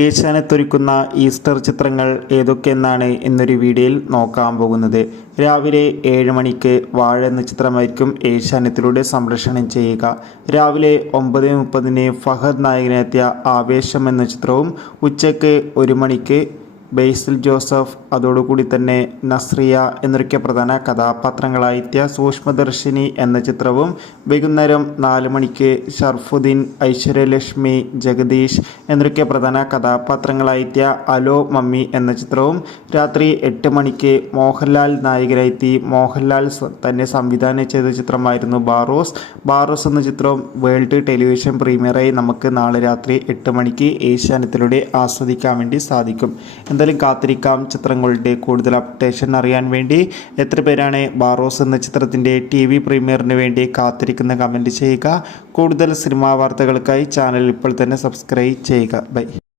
ഏഷ്യാനെറ്റ് ഒരുക്കുന്ന ഈസ്റ്റർ ചിത്രങ്ങൾ ഏതൊക്കെയെന്നാണ് ഇന്നൊരു വീഡിയോയിൽ നോക്കാൻ പോകുന്നത്. രാവിലെ 7 മണിക്ക് വാഴ എന്ന ചിത്രമായിരിക്കും ഏഷ്യാനെറ്റിലൂടെ സംപ്രേഷണം ചെയ്യുക. രാവിലെ 9:30 ഫഹദ് നായകനെത്തിയ ആവേശം എന്ന ചിത്രവും, ഉച്ചയ്ക്ക് 1 മണിക്ക് ബേസിൽ ജോസഫ്, അതോടുകൂടി തന്നെ നസ്രിയ എന്നൊക്കെ പ്രധാന കഥാപാത്രങ്ങളായെത്തിയ സൂക്ഷ്മദർശിനി എന്ന ചിത്രവും, വൈകുന്നേരം 4 മണിക്ക് ഷർഫുദ്ദീൻ, ഐശ്വര്യലക്ഷ്മി, ജഗദീഷ് എന്നൊക്കെ പ്രധാന കഥാപാത്രങ്ങളായെത്തിയ അലോ മമ്മി എന്ന ചിത്രവും, രാത്രി 8 മണിക്ക് മോഹൻലാൽ നായകനായെത്തി മോഹൻലാൽ തന്നെ സംവിധാനം ചെയ്ത ചിത്രമായിരുന്നു ബാറോസ് എന്ന ചിത്രവും വേൾഡ് ടെലിവിഷൻ പ്രീമിയറായി നമുക്ക് നാളെ രാത്രി 8 മണിക്ക് ഏഷ്യാനെറ്റിലൂടെ ആസ്വദിക്കാൻ വേണ്ടി സാധിക്കും. എന്തായാലും കാത്തിരിക്കാം ചിത്രങ്ങളുടെ കൂടുതൽ അപ്ഡേഷൻ അറിയാൻ വേണ്ടി. എത്ര പേരാണ് ബാറോസ് എന്ന ചിത്രത്തിൻ്റെ TV പ്രീമിയറിന് വേണ്ടി കാത്തിരിക്കുന്ന കമൻറ്റ് ചെയ്യുക. കൂടുതൽ സിനിമാ വാർത്തകൾക്കായി ചാനൽ ഇപ്പോൾ തന്നെ സബ്സ്ക്രൈബ് ചെയ്യുക. ബൈ.